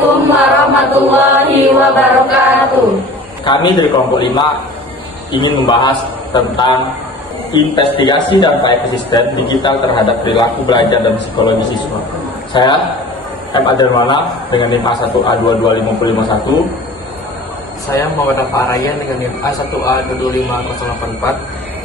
Assalamualaikum warahmatullahi wabarakatuh. Kami dari kelompok 5 ingin membahas tentang investigasi dan ekosistem digital terhadap perilaku belajar dan psikologi siswa. Saya M. Adelmana dengan NIM A1A225051. Saya Muhammad Rafa Arayan dengan NIM A1A2250084.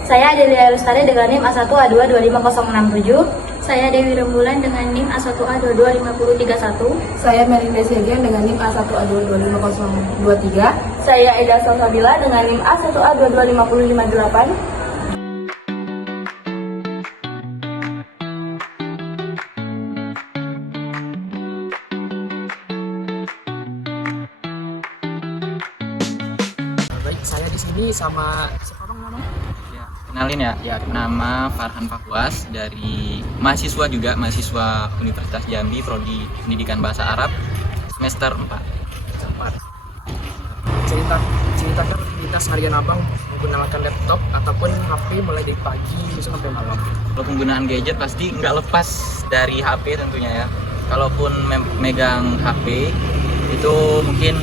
Saya Delia Lustari dengan NIM A1A2250067. Saya Dewi Rembulan dengan NIM A1A225031. Saya Melinda Sedian dengan NIM A1A2250023. Saya Eda Salsabila dengan NIM A1A2255058. Baik, saya di sini sama siapa bang nama? Kenalin ya, nama Farhan Fakwas dari mahasiswa Universitas Jambi, Prodi Pendidikan Bahasa Arab, semester 4. Ceritakan aktivitas harian abang menggunakan laptop ataupun HP mulai dari pagi sampai malam. Kalau penggunaan gadget pasti nggak lepas dari HP tentunya ya. Kalaupun megang HP itu mungkin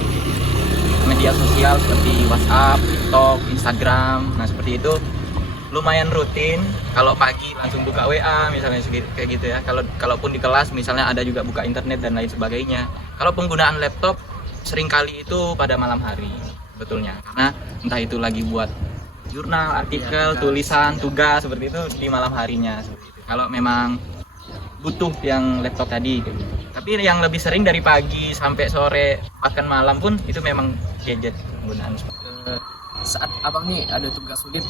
media sosial seperti WhatsApp, TikTok, Instagram, nah seperti itu lumayan rutin. Kalau pagi langsung buka WA misalnya kayak gitu ya. Kalaupun di kelas misalnya ada juga buka internet dan lain sebagainya. Kalau penggunaan laptop seringkali itu pada malam hari betulnya, karena entah itu lagi buat jurnal, artikel, tulisan, tugas seperti itu di malam harinya seperti itu. Kalau memang butuh yang laptop tadi gitu. Tapi yang lebih sering dari pagi sampai sore bahkan malam pun itu memang gadget penggunaan. Saat abang nih ada tugas sulit,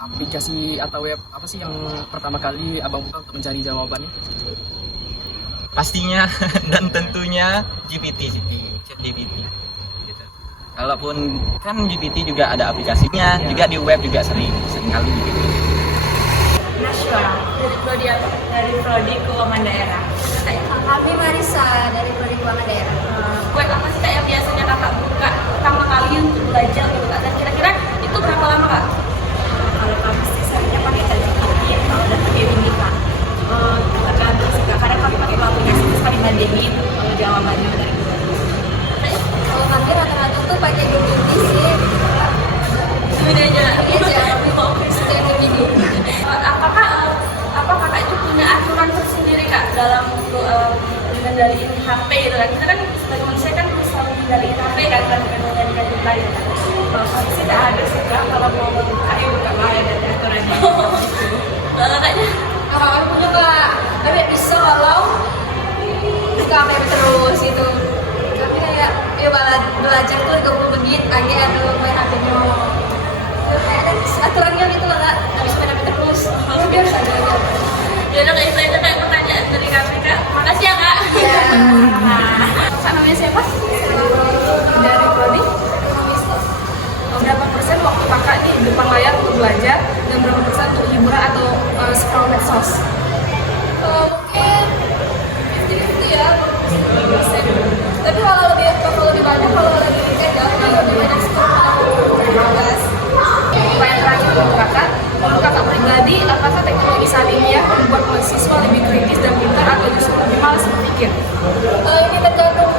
aplikasi atau web apa sih yang pertama kali abang buka untuk mencari jawabannya? Pastinya dan tentunya ChatGPT gitu. Kalaupun kan GPT juga ada aplikasinya, juga di web juga sering kali gitu. Nashwa dari Prodi Keuangan Daerah. Kami Marisa dari Prodi Keuangan Daerah. Web apa sih kak yang biasanya kakak buka pertama kali untuk belajar gitu kak? Dan kira-kira itu berapa lama kak? Kalau kami sih seringnya pakai ChatGPT, kalau udah pakai Windy Kak. Tergantung sih Kak, kadang kami pakai aplikasi terus kami bandingin jawabannya dari Google. Kalau kami rata-rata tuh pakai Gemini sih. Ini aja. Iya, kami mau pakai Gemini. Apa kakak itu punya aturan tersendiri kak dalam mengendalikan HP gitu kan? Kita kan sebagai manusia kan bisa mengendalikan HP kan dengan mengendalikan kita gitu kan. Kalau kami sih tidak ada sih Kak, kalau mau buka buka lah ada aturannya. Kakaknya Kalau kami punya Kak, tapi bisa kalau buka HP terus gitu. Tapi kayak ya belajar tuh 20 menit lagi atau main HP-nya kayak ada aturannya gitu lah Kak, habis main HP terus. Biasa aja. ya udah kayak itu aja kayak pertanyaan dari kami kak. Makasih ya kak. Iya. Kak namanya siapa? Dari Prodi. Berapa persen waktu kakak di depan layar untuk belajar dan berapa persen untuk hiburan atau scroll medsos? Mungkin 50-50 ya, 50%. Tapi kalau lebih banyak kalau lagi lebih banyak scroll. Pertanyaan terakhir untuk kakak, menurut kakak pribadi, apakah teknologi saat ini ya membuat mahasiswa lebih kritis dan pintar atau justru lebih malas berpikir? Ini tergantung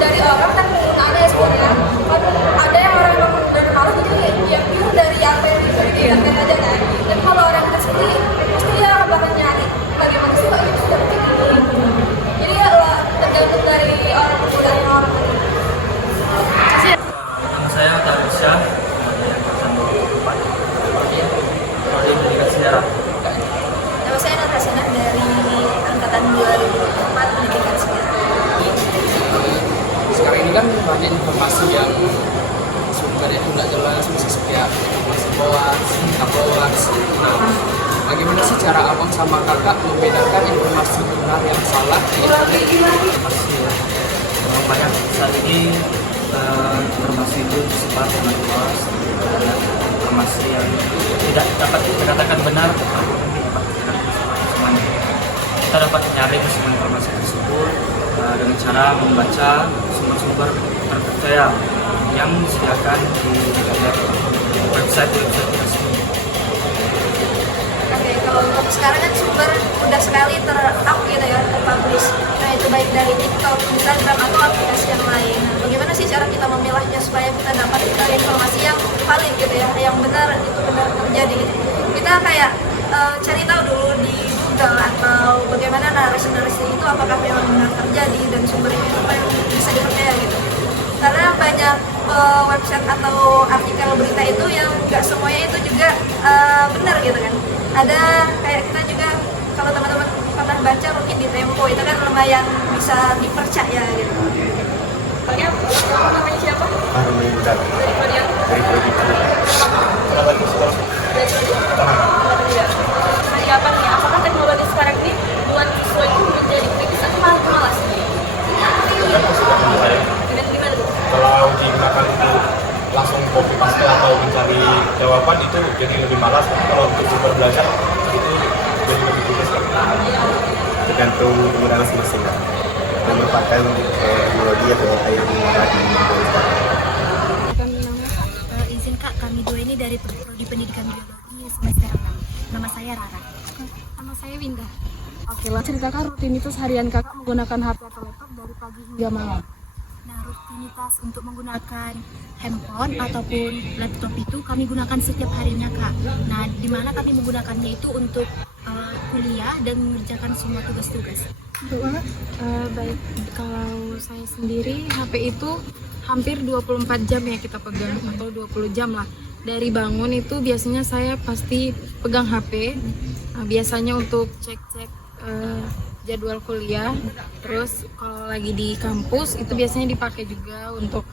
dari orang kan penggunaannya ya sebenarnya. Kan ada yang orang dari malas jadi ya pure dari apa yang bisa di internet aja kan. Dan kalau orang kita sendiri pasti dia akan bakal nyari bagaimana sih kok itu sudah begini. Jadi ya tergantung dari orang penggunaannya orang. Nama saya Tarisha, yang jurusan 24. Prodi Pendidikan Sejarah. Nama saya Natasha dari angkatan 2004 pendidikan sejarah. Sekarang ini kan banyak informasi yang sebenarnya itu nggak jelas, bisa kayak informasi hoax, tabloid. Nah, bagaimana sih cara abang sama kakak membedakan informasi benar yang salah di internet? Banyak saat ini informasi itu bersifat sangat luas, informasi yang tidak dapat dikatakan benar tetapi dapat dikatakan semuanya. Kita dapat menyaring semua informasi tersebut dengan cara membaca sumber-sumber terpercaya yang disediakan di website resmi. Kalau untuk sekarang kan sumber mudah sekali ter-up gitu ya, terpublish. Nah itu baik dari TikTok, Instagram atau aplikasi yang lain. Nah, bagaimana sih cara kita memilahnya supaya kita dapat informasi yang valid gitu ya, yang benar itu benar terjadi gitu. Kita kayak cari tahu dulu di Google atau bagaimana narasi-narasi itu apakah memang benar terjadi dan sumbernya itu apa yang bisa dipercaya gitu. Karena banyak website atau artikel berita itu yang nggak semuanya itu juga benar gitu kan. Ada kayak kita juga kalau teman-teman pernah baca mungkin di Tempo itu kan lumayan bisa dipercaya gitu. Soalnya namanya siapa? Armin dan Dari mana? dari Prodi. Hari apa nih? Apakah teknologi sekarang ini buat siswa itu menjadi kritis atau malah malas? Dengan gimana tuh? Kalau digunakan untuk langsung copy paste atau mencari jawaban itu jadi lebih malas. Tapi kalau untuk super belajar itu jadi lebih kritis kan. Tergantung penggunaan masing-masing kan. Dan merupakan teknologi atau yang dimiliki. Izin Kak, kami dua ini dari Prodi Pendidikan Biologi semester 6. Nama saya Rara. Nama saya Winda. Oke, lah ceritakan rutinitas harian kakak menggunakan HP atau laptop dari pagi hingga malam. Nah, rutinitas untuk menggunakan handphone ataupun laptop itu kami gunakan setiap harinya Kak. Nah, di mana kami menggunakannya itu untuk kuliah dan mengerjakan semua tugas-tugas. Baik, kalau saya sendiri HP itu hampir 24 jam ya kita pegang atau 20 jam lah. Dari bangun itu biasanya saya pasti pegang HP. Biasanya untuk cek-cek jadwal kuliah. Terus kalau lagi di kampus itu biasanya dipakai juga untuk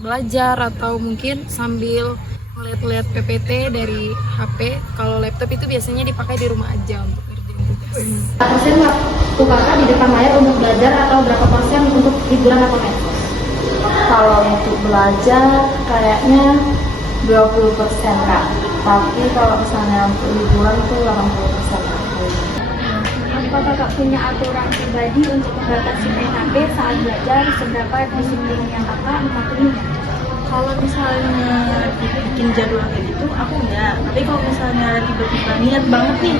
belajar atau mungkin sambil melihat-lihat PPT dari HP. Kalau laptop itu biasanya dipakai di rumah aja untuk kerjain tugas. Persen waktu kakak di depan layar untuk belajar atau berapa persen untuk hiburan atau medsos? Kalau untuk belajar kayaknya 20% Kak. Tapi kalau misalnya untuk liburan tuh 80%. Apa kakak punya aturan pribadi untuk membatasi main HP saat belajar? Seberapa disiplin yang kakak mematuhinya? Kalau misalnya bikin jadwal kayak gitu, aku enggak. Tapi kalau misalnya tiba-tiba niat banget nih,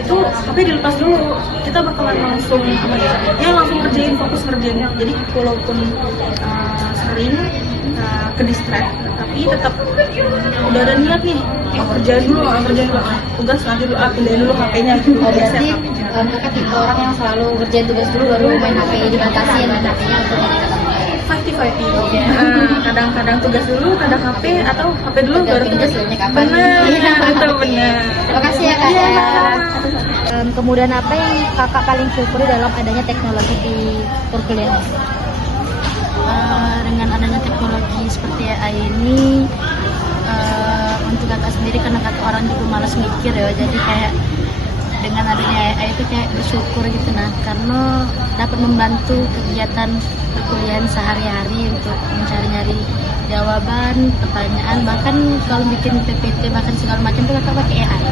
itu HP dilepas dulu. Kita bakalan langsung langsung kerjain, fokus kerjainnya. Jadi walaupun sering ke distract, tapi tetap udah ada niat nih, kerjain dulu, tugas nanti dulu, pindahin dulu HP-nya. Berarti kakak tipe orang yang selalu kerjain tugas dulu baru main HP, dibatasi main HP-nya untuk meningkatkan. Kadang-kadang tugas dulu, kadang HP, atau HP dulu baru tugas. Benar, itu benar. Terima kasih ya Kak. Kemudian apa yang kakak paling syukuri dalam adanya teknologi di perkuliahan? Dengan adanya teknologi seperti AI ini, untuk kakak sendiri karena kakak orang juga malas mikir ya, jadi kayak dengan adanya AI itu kayak bersyukur gitu karena dapat membantu kegiatan perkuliahan sehari-hari untuk mencari-nyari jawaban pertanyaan, bahkan kalau bikin PPT bahkan segala macam itu kakak pakai AI.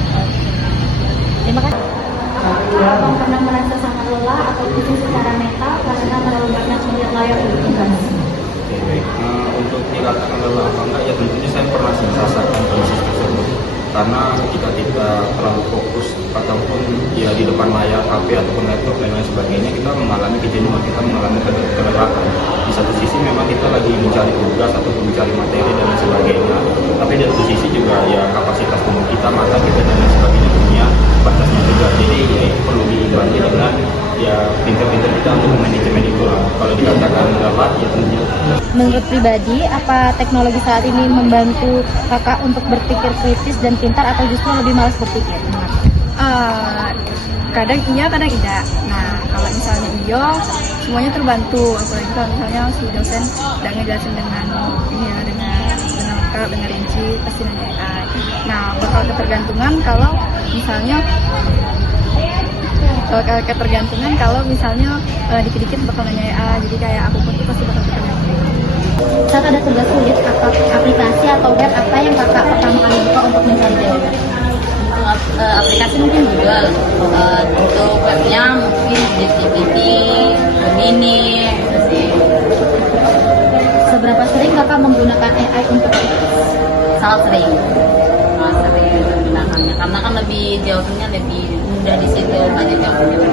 Terima kasih. Abang pernah merasa sangat lelah atau pusing secara mental karena terlalu banyak melihat layar tugas? Baik, untuk dikatakan lelah apa enggak ya tentunya saya pernah merasakan kondisi tersebut. Karena ketika kita terlalu fokus ataupun ya di depan layar HP ataupun laptop dan lain sebagainya, kita mengalami kejenuhan, kita mengalami kelelahan. Di satu sisi memang kita lagi mencari tugas ataupun mencari materi dan lain sebagainya, tapi dari satu sisi juga ya kapasitas tubuh kita, mata kita dan lain sebagainya punya batasnya juga. Jadi ya itu perlu diimbangi dengan ya pintar-pintar kita untuk manajemen itu lah. Kalau dikatakan lelah ya tentunya. Menurut pribadi, apa teknologi saat ini membantu kakak untuk berpikir kritis dan pintar atau justru lebih malas berpikir? Kadang iya, kadang tidak. Nah, kalau misalnya iya, semuanya terbantu. Apalagi kalau misalnya si dosen udah ngejelasin dengan lengkap, dengan rinci, pasti nanya AI. Nah, bakal ketergantungan kalau misalnya dikit-dikit bakal nanya AI. Jadi kayak apapun itu pasti bakal ketergantungan. Saat ada tugas sulit, aplikasi atau web apa yang kakak pertama kali buka untuk mencari jawaban? Aplikasi mungkin Google, untuk webnya mungkin GPT, Gemini. Seberapa sering kakak menggunakan AI untuk kritis? Sangat sering menggunakan. penggunaannya karena kan lebih jawabnya lebih mudah di situ, tanya jawabnya.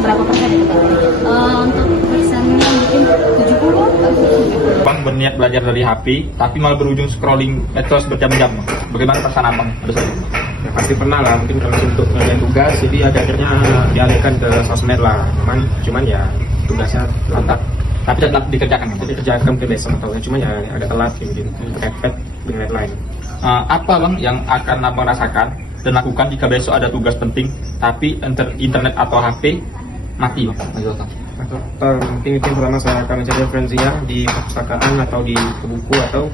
Berapa persen itu? Untuk persennya mungkin 70. Bang berniat belajar dari HP, tapi malah berujung scrolling medsos berjam-jam. Bagaimana perasaan abang? Ya, pasti pernah lah, mungkin kalau untuk ngerjain tugas jadi akhirnya dialihkan ke sosmed lah. Cuman ya tugasnya lantak, Tapi tetap dikerjakan. jadi kerjakan ke besok atau cuma ya agak telat mungkin kepepet dengan deadline. Apa bang yang akan abang rasakan dan lakukan jika besok ada tugas penting, tapi internet atau HP mati bang? Atau mungkin pertama saya akan mencari referensinya di perpustakaan atau di buku atau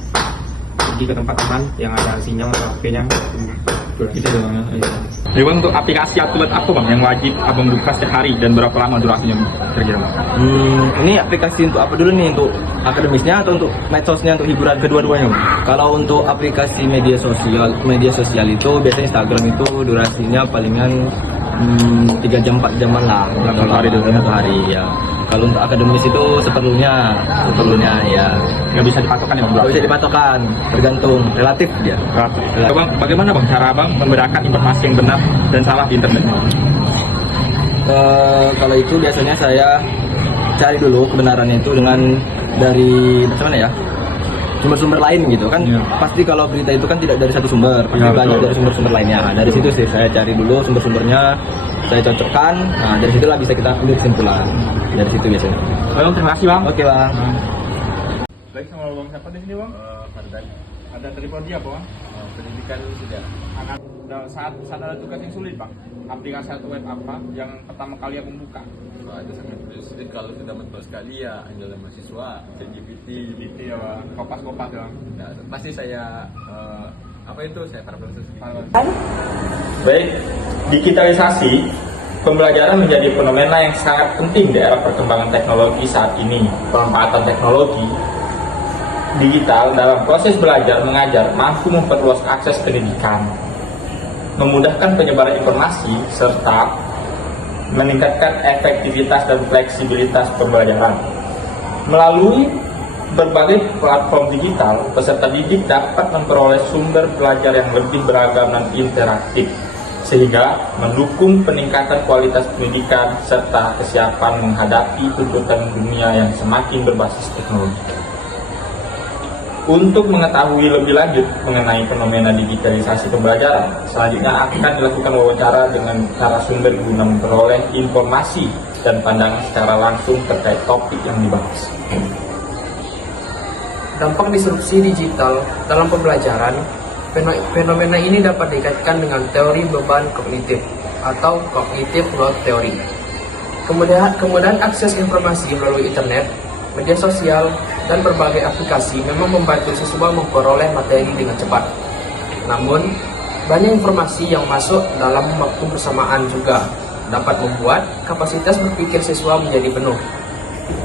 pergi ke tempat teman yang ada sinyal atau HP-nya. Gitu dong. Jadi bang, untuk aplikasi atau web apa bang yang wajib abang buka setiap hari dan berapa lama durasinya kira-kira bang? Ini aplikasi untuk apa dulu nih, untuk akademisnya atau untuk medsosnya, untuk hiburan, kedua-duanya bang? Kalau untuk aplikasi media sosial itu biasanya Instagram itu durasinya palingan 3 jam 4 jaman lah dalam satu hari ya. Kalau untuk akademis itu seperlunya ya. Nggak bisa dipatokan ya bang? Nggak bisa dipatokan, tergantung, relatif dia. Bang, bagaimana bang cara abang membedakan informasi yang benar dan salah di internet? Kalau itu biasanya saya cari dulu kebenarannya itu dengan dari macam mana ya, sumber-sumber lain gitu kan. Pasti kalau berita itu kan tidak dari satu sumber, pasti banyak dari sumber-sumber lainnya. Dari situ sih saya cari dulu sumber-sumbernya, saya cocokkan. Nah dari situlah bisa kita ambil kesimpulan dari situ biasanya. Bang, terima kasih bang. Oke bang. Baik, sama bang siapa di sini bang? Partai Ada dari prodi apa bang? pendidikan sudah. Saat ada tugas yang sulit bang, aplikasi atau web apa yang pertama kali abang buka? Ada sangat sulit kalau sudah betul sekali ya andalan mahasiswa ChatGPT ya bang, kopas ya bang. Nah, pasti saya saya parafrase. Baik, digitalisasi pembelajaran menjadi fenomena yang sangat penting di era perkembangan teknologi saat ini. Pemanfaatan teknologi digital dalam proses belajar mengajar mampu memperluas akses pendidikan, memudahkan penyebaran informasi, serta meningkatkan efektivitas dan fleksibilitas pembelajaran. Melalui berbagai platform digital, peserta didik dapat memperoleh sumber belajar yang lebih beragam dan interaktif, sehingga mendukung peningkatan kualitas pendidikan serta kesiapan menghadapi tuntutan dunia yang semakin berbasis teknologi. Untuk mengetahui lebih lanjut mengenai fenomena digitalisasi pembelajaran, selanjutnya akan dilakukan wawancara dengan narasumber guna memperoleh informasi dan pandangan secara langsung terkait topik yang dibahas. Dampak disrupsi digital dalam pembelajaran, fenomena ini dapat dikaitkan dengan teori beban kognitif atau cognitive load theory. Kemudahan akses informasi melalui internet, media sosial, dan berbagai aplikasi memang membantu siswa memperoleh materi dengan cepat. Namun, banyak informasi yang masuk dalam waktu bersamaan juga dapat membuat kapasitas berpikir siswa menjadi penuh.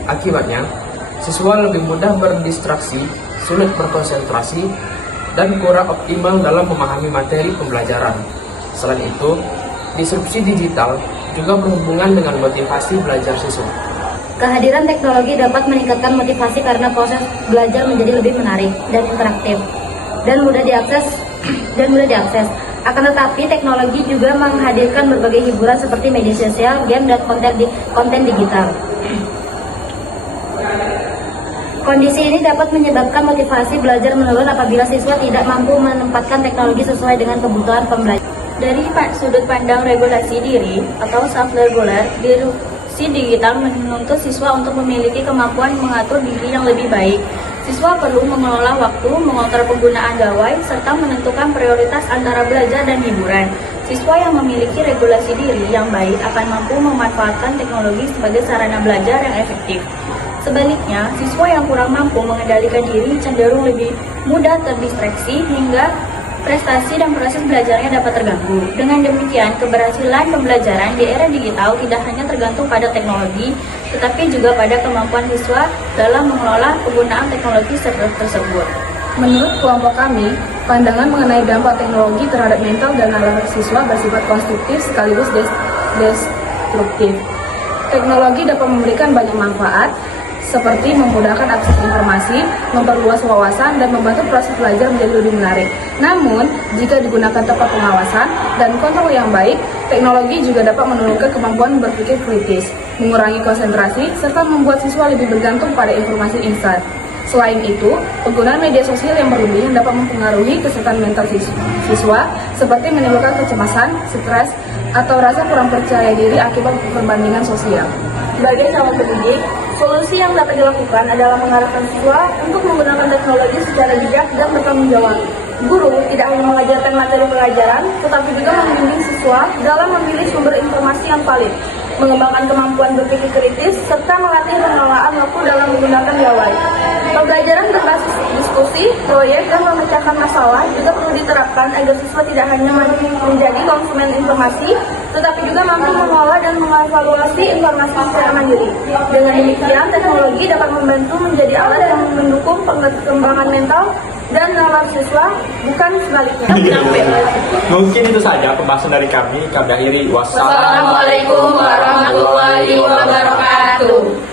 Akibatnya, siswa lebih mudah berdistraksi, sulit berkonsentrasi, dan kurang optimal dalam memahami materi pembelajaran. Selain itu, disrupsi digital juga berhubungan dengan motivasi belajar siswa. Kehadiran teknologi dapat meningkatkan motivasi karena proses belajar menjadi lebih menarik dan interaktif dan mudah diakses. Akan tetapi teknologi juga menghadirkan berbagai hiburan seperti media sosial, game, dan konten digital. Kondisi ini dapat menyebabkan motivasi belajar menurun apabila siswa tidak mampu menempatkan teknologi sesuai dengan kebutuhan pembelajaran. Dari sudut pandang regulasi diri atau self-regular, disrupsi digital menuntut siswa untuk memiliki kemampuan mengatur diri yang lebih baik. Siswa perlu mengelola waktu, mengontrol penggunaan gawai, serta menentukan prioritas antara belajar dan hiburan. Siswa yang memiliki regulasi diri yang baik akan mampu memanfaatkan teknologi sebagai sarana belajar yang efektif. Sebaliknya, siswa yang kurang mampu mengendalikan diri cenderung lebih mudah terdistraksi hingga prestasi dan proses belajarnya dapat terganggu. Dengan demikian, keberhasilan pembelajaran di era digital tidak hanya tergantung pada teknologi, tetapi juga pada kemampuan siswa dalam mengelola penggunaan teknologi tersebut. Menurut kelompok kami, pandangan mengenai dampak teknologi terhadap mental dan nalar siswa bersifat konstruktif sekaligus destruktif. Teknologi dapat memberikan banyak manfaat, seperti memudahkan akses informasi, memperluas wawasan, dan membantu proses belajar menjadi lebih menarik. Namun, jika digunakan tepat pengawasan dan kontrol yang baik, teknologi juga dapat menurunkan kemampuan berpikir kritis, mengurangi konsentrasi, serta membuat siswa lebih bergantung pada informasi instan. Selain itu, penggunaan media sosial yang berlebihan dapat mempengaruhi kesehatan mental siswa, seperti menimbulkan kecemasan, stres, atau rasa kurang percaya diri akibat perbandingan sosial. Sebagai calon pendidik, solusi yang dapat dilakukan adalah mengarahkan siswa untuk menggunakan teknologi secara bijak dan bertanggung jawab. Guru tidak hanya mengajarkan materi pelajaran, tetapi juga membimbing siswa dalam memilih sumber informasi yang valid, mengembangkan kemampuan berpikir kritis, serta melatih pengelolaan waktu dalam menggunakan gawai. Pembelajaran berbasis diskusi, proyek, dan memecahkan masalah juga perlu diterapkan agar siswa tidak hanya menjadi konsumen informasi, tetapi juga mampu mengolah dan mengevaluasi informasi secara mandiri. Dengan demikian, teknologi dapat membantu menjadi alat yang mendukung perkembangan mental dan nalar siswa, bukan sebaliknya. Mungkin itu saja pembahasan dari kami. Kami akhiri. Wassalamualaikum warahmatullahi wabarakatuh.